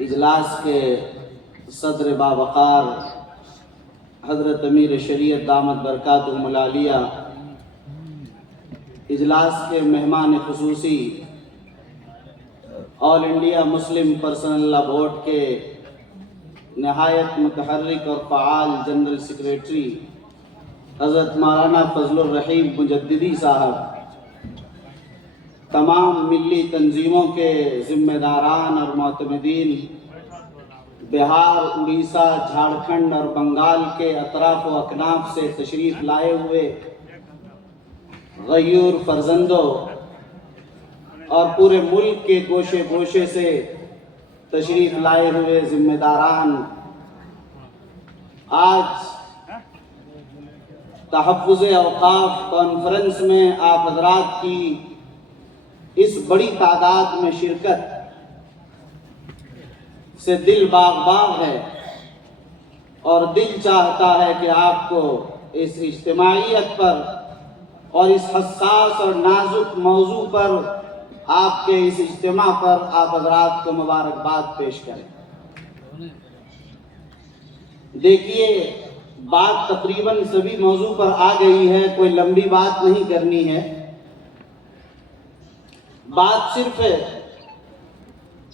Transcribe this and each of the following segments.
اجلاس کے صدر باوقار حضرت امیر شریعت دامت برکاتہم العالیہ، اجلاس کے مہمان خصوصی آل انڈیا مسلم پرسنل لا بورڈ کے نہایت متحرک اور فعال جنرل سیکریٹری حضرت مولانا فضل الرحیم مجددی صاحب، تمام ملی تنظیموں کے ذمہ داران اور معتمدین، بہار، اڑیسہ، جھارکھنڈ اور بنگال کے اطراف و اکناف سے تشریف لائے ہوئے غیور فرزندوں اور پورے ملک کے گوشے گوشے سے تشریف لائے ہوئے ذمہ داران، آج تحفظ اوقاف کانفرنس میں آپ حضرات کی اس بڑی تعداد میں شرکت سے دل باغ باغ ہے اور دل چاہتا ہے کہ آپ کو اس اجتماعیت پر اور اس حساس اور نازک موضوع پر، آپ کے اس اجتماع پر آپ حضرات کو مبارکباد پیش کریں۔ دیکھیے، بات تقریباً سبھی موضوع پر آ گئی ہے، کوئی لمبی بات نہیں کرنی ہے، بات صرف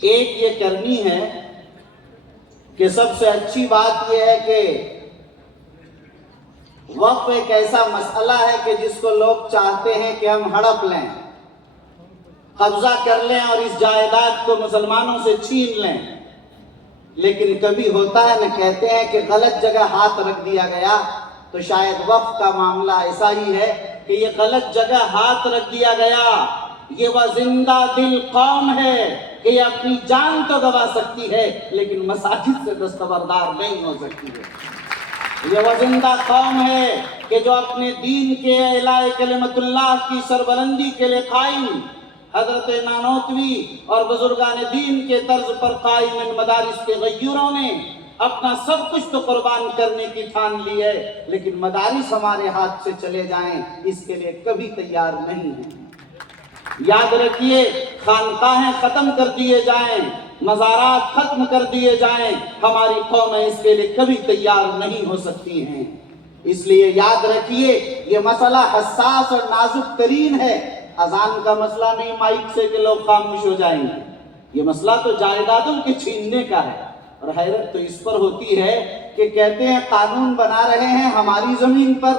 ایک یہ کرنی ہے کہ سب سے اچھی بات یہ ہے کہ وقف ایک ایسا مسئلہ ہے کہ جس کو لوگ چاہتے ہیں کہ ہم ہڑپ لیں، قبضہ کر لیں اور اس جائیداد کو مسلمانوں سے چھین لیں، لیکن کبھی ہوتا ہے نہ، کہتے ہیں کہ غلط جگہ ہاتھ رکھ دیا گیا، تو شاید وقف کا معاملہ ایسا ہی ہے کہ یہ غلط جگہ ہاتھ رکھ دیا گیا۔ یہ وہ زندہ دل قوم ہے کہ یہ اپنی جان تو گوا سکتی ہے لیکن مساجد سے دستبردار نہیں ہو سکتی ہے۔ یہ وہ زندہ قوم ہے کہ جو اپنے دین کے اعلاء کلمت اللہ کی سربلندی کے لیے قائم، حضرت نانوتوی اور بزرگان دین کے طرز پر قائم ان مدارس کے غیوروں نے اپنا سب کچھ تو قربان کرنے کی ٹھان لی ہے، لیکن مدارس ہمارے ہاتھ سے چلے جائیں اس کے لیے کبھی تیار نہیں ہیں۔ یاد رکھیے، خانقاہیں ختم کر دیے جائیں، مزارات ختم کر دیے جائیں، ہماری قومیں اس کے لیے کبھی تیار نہیں ہو سکتی ہیں۔ اس لیے یاد رکھیے، یہ مسئلہ حساس اور نازک ترین ہے۔ اذان کا مسئلہ نہیں مائک سے کہ لوگ خاموش ہو جائیں گے، یہ مسئلہ تو جائیدادوں کے چھیننے کا ہے۔ اور حیرت تو اس پر ہوتی ہے کہ کہتے ہیں قانون بنا رہے ہیں ہماری زمین پر،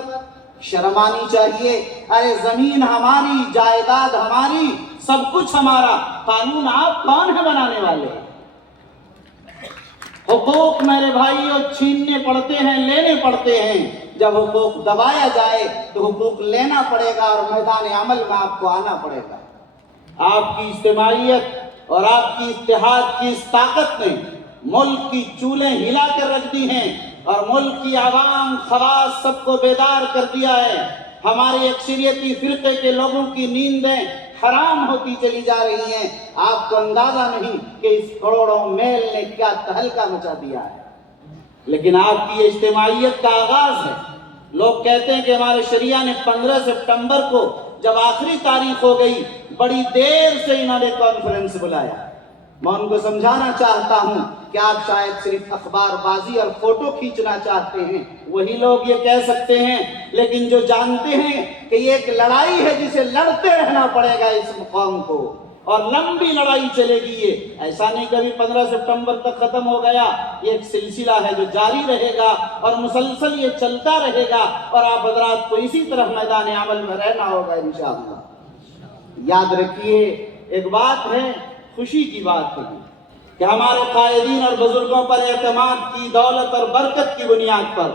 شرم آنی چاہیے۔ ارے زمین ہماری، جائیداد ہماری، سب کچھ ہمارا، قانون آپ کون ہے بنانے والے؟ حقوق میرے بھائیوں چھیننے پڑتے ہیں، لینے پڑتے ہیں۔ جب حقوق دبایا جائے تو حقوق لینا پڑے گا اور میدان عمل میں آپ کو آنا پڑے گا۔ آپ کی اجتماعیت اور آپ کی اتحاد کی اس طاقت نے ملک کی چولیں ہلا کر رکھ دی ہیں اور ملک کی عوام، خواص سب کو بیدار کر دیا ہے۔ ہمارے اکثریتی فرقے کے لوگوں کی نیندیں حرام ہوتی چلی جا رہی ہیں۔ آپ کو اندازہ نہیں کہ اس کروڑوں میل نے کیا تہلکہ مچا دیا ہے، لیکن آپ کی اجتماعیت کا آغاز ہے۔ لوگ کہتے ہیں کہ ہمارے شریعہ نے 15 سپٹمبر کو جب آخری تاریخ ہو گئی، بڑی دیر سے انہوں نے کانفرنس بلایا۔ میں ان کو سمجھانا چاہتا ہوں کہ آپ شاید صرف اخبار بازی اور فوٹو کھینچنا چاہتے ہیں، وہی لوگ یہ کہہ سکتے ہیں، لیکن جو جانتے ہیں کہ یہ ایک لڑائی ہے جسے لڑتے رہنا پڑے گا اس قوم کو، اور لمبی لڑائی چلے گی۔ یہ ایسا نہیں کبھی 15 سپٹمبر تک ختم ہو گیا، یہ ایک سلسلہ ہے جو جاری رہے گا اور مسلسل یہ چلتا رہے گا، اور آپ حضرات کو اسی طرح میدان عمل میں رہنا ہوگا انشاءاللہ۔ یاد رکھیے، ایک بات ہے، خوشی کی بات ہے کہ ہمارے قائدین اور بزرگوں پر اعتماد کی دولت اور برکت کی بنیاد پر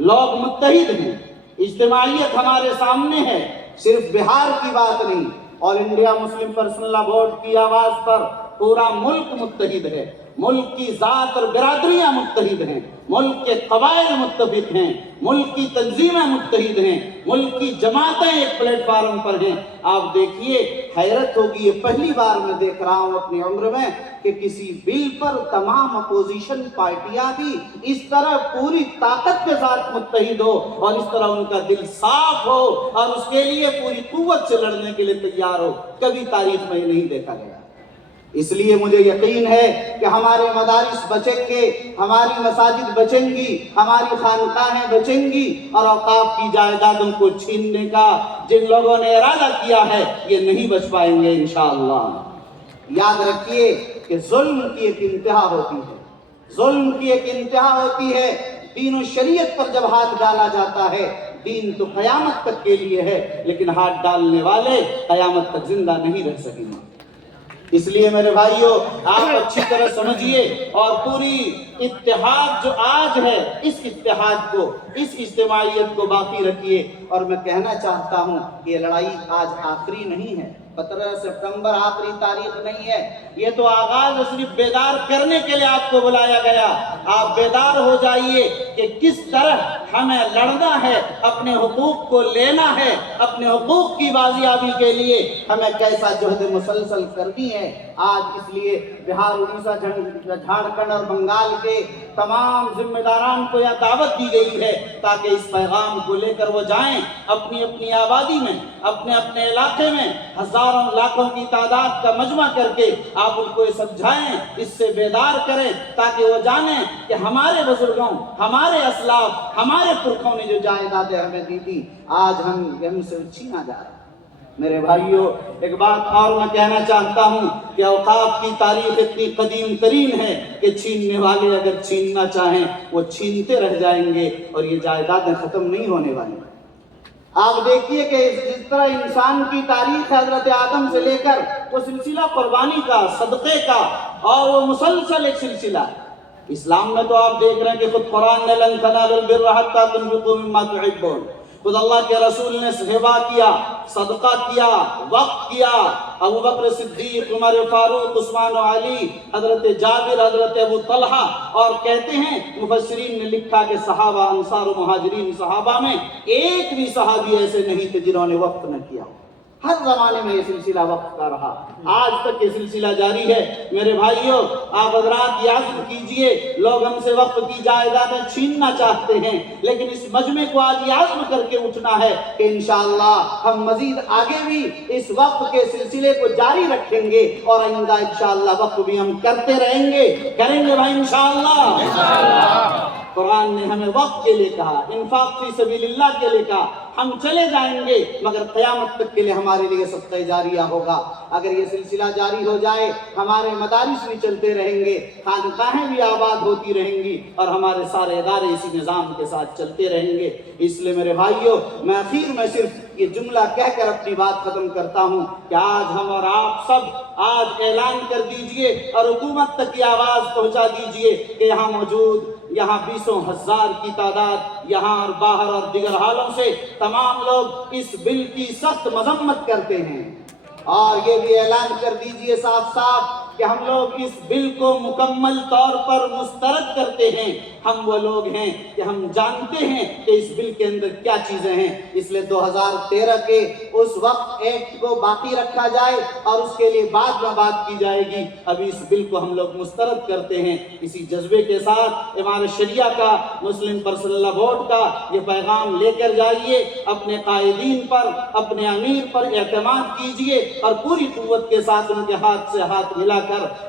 لوگ متحد ہیں۔ اجتماعیت ہمارے سامنے ہے، صرف بہار کی بات نہیں، آل انڈیا مسلم پرسنل لا بورڈ کی آواز پر پورا ملک متحد ہے۔ ملک کی ذات اور برادریاں متحد ہیں، ملک کے قبائل متفق ہیں، ملک کی تنظیمیں متحد ہیں، ملک کی جماعتیں ایک پلیٹ فارم پر ہیں۔ آپ دیکھیے، حیرت ہوگی، یہ پہلی بار میں دیکھ رہا ہوں اپنی عمر میں کہ کسی بل پر تمام اپوزیشن پارٹیاں بھی اس طرح پوری طاقت کے ساتھ متحد ہو اور اس طرح ان کا دل صاف ہو اور اس کے لیے پوری قوت سے لڑنے کے لیے تیار ہو۔ کبھی تاریخ میں یہ نہیں دیکھا گیا۔ इसलिए मुझे यकीन है कि हमारे मदारिस बचेंगे, हमारी मसाजिद बचेंगी, हमारी खानकाहें बचेंगी, और औकाफ की जायदादों को छीनने का जिन लोगों ने इरादा किया है ये नहीं बच पाएंगे इंशाअल्लाह। याद रखिए कि जुल्म की एक इंतहा होती है, जुल्म की एक इंतहा होती है। दीन और शरीयत पर जब हाथ डाला जाता है, दीन तो क़यामत तक के लिए है, लेकिन हाथ डालने वाले क़यामत तक जिंदा नहीं रह सकेंगे। इसलिए मेरे भाइयों, आप अच्छी तरह समझिए और पूरी इत्तेहाद जो आज है, इस इत्तेहाद को, इस इज्तिमाइयत को बाकी रखिए। और मैं कहना चाहता हूँ कि ये लड़ाई आज आखिरी नहीं है, 15 सितंबर आखिरी तारीख नहीं है, ये तो आगाज सिर्फ बेदार करने के लिए आपको बुलाया गया। आप बेदार हो जाइए कि किस तरह हमें लड़ना है, अपने हुकूक को लेना है, अपने हुकूक की बाजियाबी के लिए हमें कैसा जहद मुसलसल करनी है। आज इसलिए बिहार, उड़ीसा, झारखंड और बंगाल के तमाम जिम्मेदारान को यह दावत दी गई है ताकि इस पैगाम को लेकर वो जाएं अपनी अपनी आबादी में, अपने अपने इलाके में हजारों लाखों की तादाद का मजमा करके आप उनको ये समझाएं, इससे बेदार करें, ताकि वो जानें कि हमारे बुजुर्गों, हमारे असलाफ, हमारे पुरखों ने जो जायदादें हमें दी थी, आज हमसे छीना जा रहा है। मेरे भाइयों, एक बात और मैं कहना चाहता हूँ कि औकाफ की तारीख इतनी कदीम तरीन है कि छीनने वाले अगर छीनना चाहें वो छीनते रह जाएंगे और ये जायदादें खत्म नहीं होने वाली। आप देखिए कि जिस तरह इंसान की तारीख हजरत आदम से लेकर वो सिलसिला कुर्बानी का, सदक़े का, और वो मुसलसल एक सिलसिला। इस्लाम में तो आप देख रहे हैं कि खुद कुरान ने लन तनालुल बिर्रा हत्ता तुनफिकू मिम्मा तुहिब्बून, खुद अल्लाह के रसूल ने सेवा किया, सदका किया, वक्फ किया। अबू बकर सिद्दीक, उमर फारूक, उस्मान अली, हजरत जाबिर, हजरत अबू तलहा, और कहते हैं मुफस्सिरीन ने लिखा कि सहाबा, अंसार, मुहाजिरीन सहाबा में एक भी सहाबी ऐसे नहीं थे जिन्होंने वक्फ न किया। हर जमाने में ये सिलसिला वक्त का रहा, आज तक ये सिलसिला जारी है। मेरे भाइयों, आप हज़रात याद कीजिए, लोग हमसे वक्त की जायदादें छीनना चाहते हैं, लेकिन इस मजमे को आज याद करके उठना है कि इंशाअल्लाह हम मजीद आगे भी इस वक्त के सिलसिले को जारी रखेंगे और आइंदा इंशाअल्लाह वक्त भी हम करते रहेंगे, करेंगे भाई इंशाअल्लाह। कुरान ने हमें वक्त के लिए कहा, इंफाक फी सबीलिल्लाह के लिए कहा, हम चले जाएंगे मगर क़यामत तक के लिए हमारे लिए सदक़ा जारिया होगा। अगर ये सिलसिला जारी हो जाए, हमारे मदारिस भी चलते रहेंगे, खानकाहें भी आबाद होती रहेंगी और हमारे सारे इदारे इसी निज़ाम के साथ चलते रहेंगे। इसलिए मेरे भाइयों, मैं आखिर में सिर्फ ये जुमला कहकर अपनी बात खत्म करता हूँ कि आज हम और आप सब आज ऐलान कर दीजिए और हुकूमत तक की आवाज़ पहुँचा दीजिए कि यहाँ मौजूद, यहाँ 20,000 की तादाद यहाँ और बाहर और दिगर हालों से तमाम लोग इस बिल की सख्त मजम्मत करते हैं। और ये भी ऐलान कर दीजिए साफ साफ कि हम लोग इस बिल को मुकम्मल तौर पर मुस्तरद करते हैं। हम वो लोग हैं कि हम जानते हैं कि इस बिल के अंदर क्या चीज़ें हैं, इसलिए 2013 के उस वक्त एक्ट को बाकी रखा जाए और उसके लिए बाद में बात की जाएगी। अभी इस बिल को हम लोग मुस्तरद करते हैं। इसी जज्बे के साथ इमारत शरिया का, मुस्लिम पर्सनल लॉ बोर्ड का ये पैगाम लेकर जाइए, अपने कायदीन पर, अपने अमीर पर एतमाद कीजिए और पूरी कुव्वत के साथ उनके हाथ से हाथ मिलाकर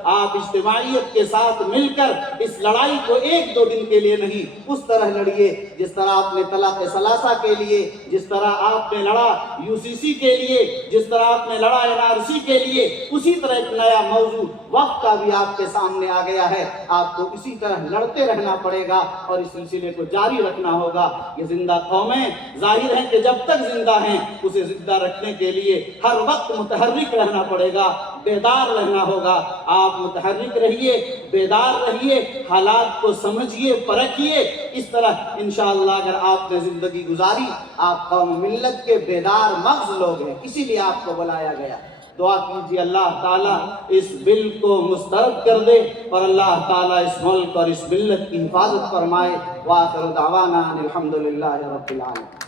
आप इज्तिमाइयत के साथ मिलकर इस लड़ाई को 1-2 दिन के लिए नहीं, उस तरह लड़िए जिस तरह आपने तलाक सलासा के लिए, जिस तरह आपने लड़ा यूसीसी के लिए, जिस तरह आपने लड़ा एनआरसी के लिए, उसी तरह एक नया मौजू वक्त का भी आपके सामने आ गया है। आपको इसी तरह लड़ते रहना पड़ेगा और इस सिलसिले को जारी रखना होगा। ये जिंदा कौमें जाहिर है कि जब तक जिंदा हैं उसे जिंदा रखने के लिए हर वक्त मुतहर्रिक रहना पड़ेगा, बेदार रहना होगा। आप मुतहर्रिक रहिए, बेदार रहिए, हालात को समझिए, परखिए। इस तरह इंशाअल्लाह अगर आपने जिंदगी गुजारी, आप कौम मिल्लत के बेदार मग़ज़ लोग हैं, इसीलिए आपको बुलाया गया। दुआ कीजिए अल्लाह ताला इस बिल को मुस्तरद कर दे और अल्लाह ताला इस मुल्क और इस मिल्लत की हिफाजत फरमाए। व आखिर दावाना अनिल हम्दुलिल्लाहि रब्बिल आलमीन।